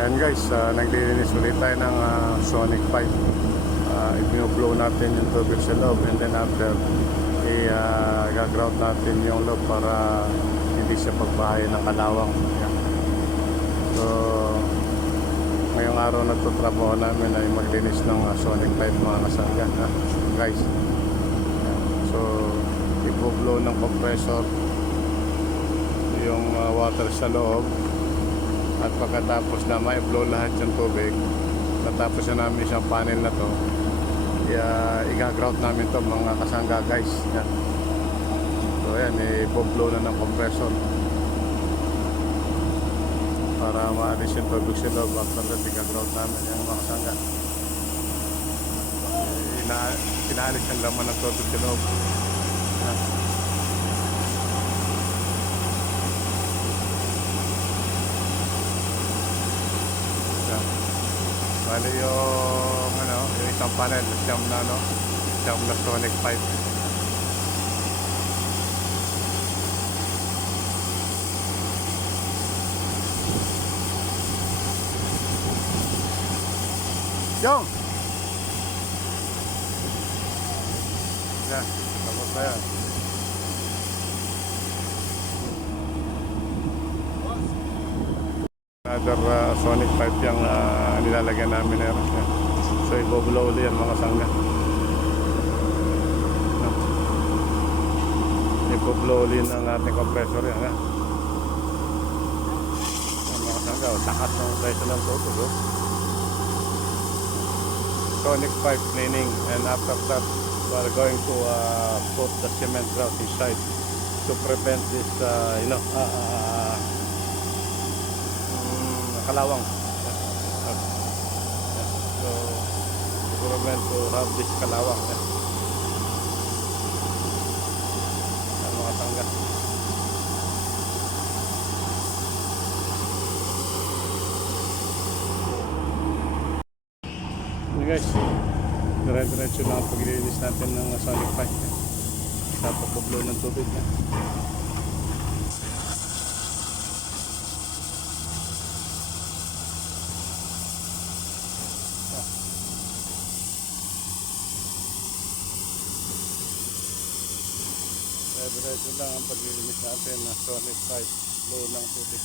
Ayan guys, naglilinis ulit tayo ng Sonic 5. I-blow natin yung tubig sa loob, and then after i-grout natin yung loob para hindi siya pagbahay ng kalawang. Ayan. So ngayong araw na ito, trabaho namin ay maglinis ng Sonic 5 mga kasangga guys. Ayan. So i-blow ng compressor yung water sa loob, at pagkatapos na ma-blow lahat yung tubig, natapos na namin isang panel na to, i-grout namin to mga kasangga guys. Yan. So ayan, i-blow na ng compressor para maalis yung tubig sa loob. After that, i-grout namin yan mga kasangga. Pinaalis yung laman ng tubig sa loob. Yan. Bali yung isang panel, jam na Sonic 5. Yung! Yan, tapos na yan. Another Sonic 5 yung nilalagyan namin na yan. So i-blow ulit yan mga sangga. I-blow ulit ng ating compressor yan. Yan mga sangga, takas ng presyo ng tubig. Sonic 5 cleaning, and after that we're going to put the cement grout inside to prevent this kalawang. So we're meant to have this kalawang mga tangga. Okay guys, dire-diretso lang ang paglilinis natin ng Sonic 5 sa pag-blow ng tubig na. Diretso lang ang paglilinis natin na Sonic 5, blow ng tubig.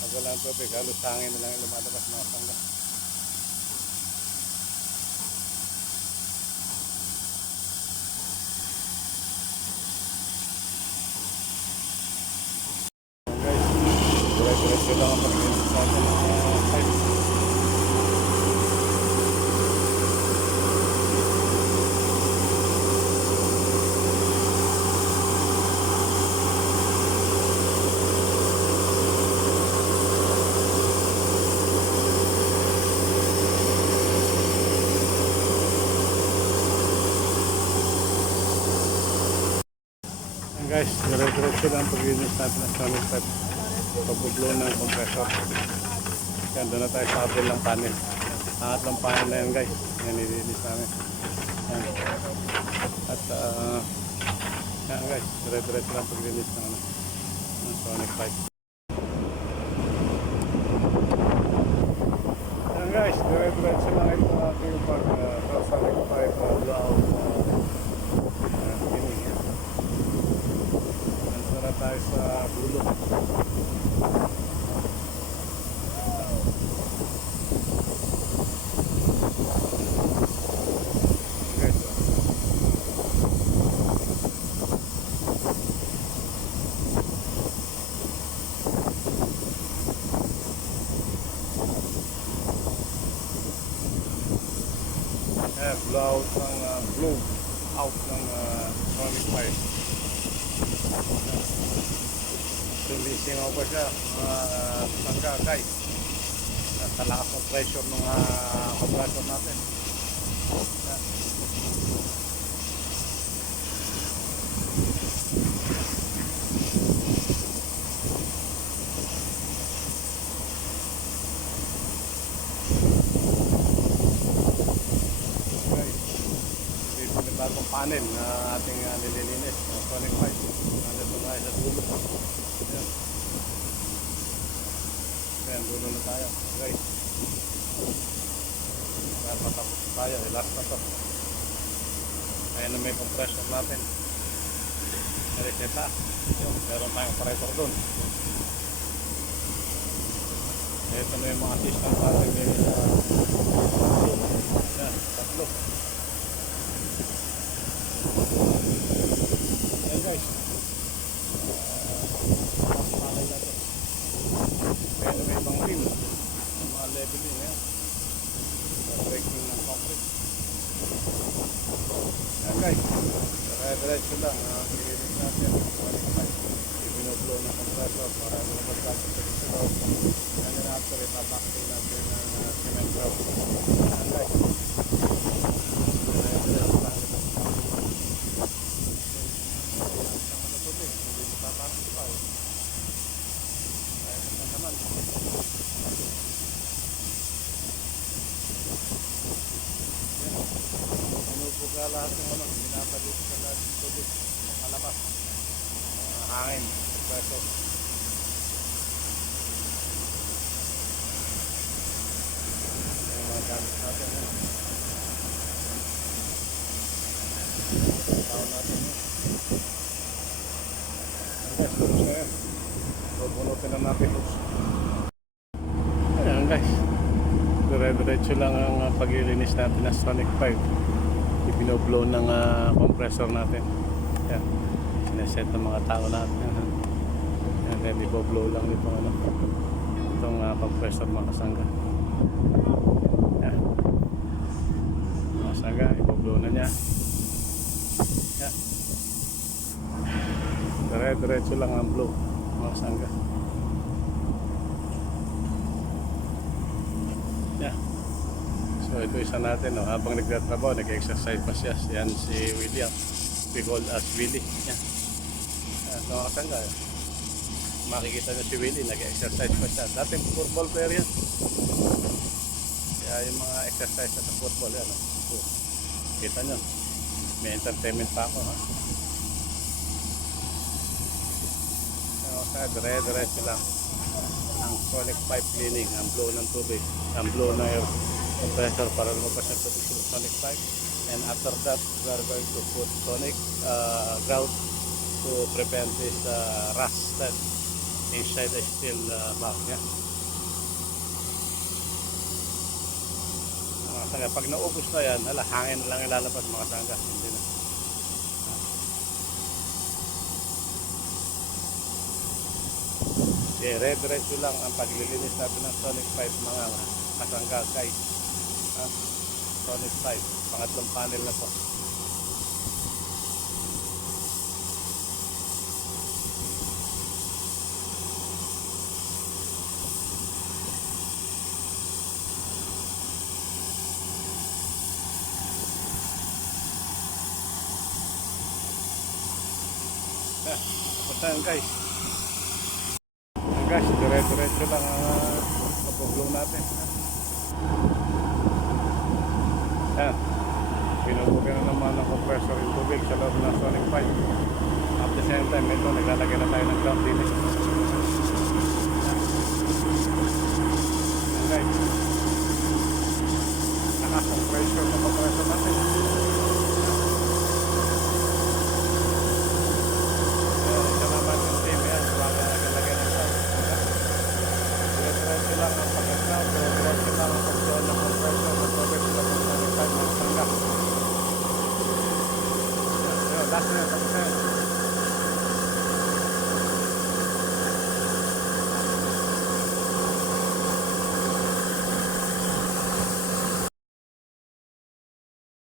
Pag wala ang tubig, halos hangin na lang yung lumalabas mga sangga. Diretso lang ang paglilinis natin ng 5. Guys, dire-diretso lang ang paglilinis natin ng Sonic 5. Pag-blow ng compressor. Yan, doon na tayo sa kabel ng panel. Ang panel na yan guys, yan nililis namin. Yan. At yan guys, dire-diretso lang paglinis ng Sonic 5. Yan guys, dire-diretso lang ito ating Sonic 5 blowout. Nandito na tayo sa dulo. Blow out ng Sonic 5. Tulising ako pa siya sangga guys, sa lakas ng pressure ng compressor natin. panel na ating nililinis. Sonic 5. Nandito tayo sa dulo. Ayan. Ayan, dulo na tayo. Okay. Ayan, patapos tayo. Last na to. Ayan na may compressor natin. Reseta. Meron tayong operator doon. Ito na yung mga assistant natin ngayon sa tatlo. Ayan guys. Malay na ito. Kaya na may ibang rim. Yung mga leveling ngayon. Breaking ng concrete. Ayan guys. Diretso lang. Pilinis natin. Ibinoblow ng compressor para lumabas natin sa dito. And then after ipapakti natin ng cement grout. Ayan guys. Diretso lang. Hindi ipapakti pa. Kaya naman. Pinupuga lahat ng ano. Binapalit sa lahat ng tubig. Palabas. Hangin. Compressor. Ayan mga gamit natin. Tawag natin yun. Guys, lubos na yan. Bubunutin na natin lubos. Ayan guys. Dire-diretso lang ang paglilinis natin ng Sonic 5. Ibinoblow ng compressor natin. Ayan. Sineset ng mga tao natin. And then iboblow lang nitong ano. Itong compressor mga kasangga. Ayan. Mga kasangga, iboblow na niya. Ayan. Dire-diretso lang ang blow mga kasangga. Yeah. So ito isa natin, no? Habang nagtatrabaho, nag-exercise pa siya. Yan si William. We call as Willie. Yeah. Mga kasangga. Makikita nyo si Willie, nag-exercise pa siya. Dating football player yan. Kaya yung mga exercise sa football yan. So, kita nyo. May entertainment pa ako. Ha? Kaya dire-diretso lang. Ang Sonic 5 cleaning, ang blow ng tubig, ang blow ng air compressor para lumabas ng tubig sa Sonic 5. And after that, we are going to put Sonic grout to prevent this rust inside the steel bag. Yeah? Mga sangga, pag naubos na yan, hangin lang ilalabas mga sangga. Hindi na. Dire-diretso lang ang paglilinis natin ng Sonic 5 mga kasangga guys. Sonic 5, pangatlong panel na po. Tapos na yan guys. Guys, dire-diretso lang ang kapoblow natin. Yan. Pinubukin na naman ng compressor yung tubig sa loob ng Sonic 5. At the same time, ito, naglalagay na tayo ng ground din. Yan guys. Naka-compressor na compressor natin. Ito naman yung team yan. Naglalagay ng ground. Dire-diretso lang ang pag-ground. Dire-diretso lang ang pag-ground ng compressor ng tubig sa loob ng Sonic 5 mga sangga. Last na, tapos na.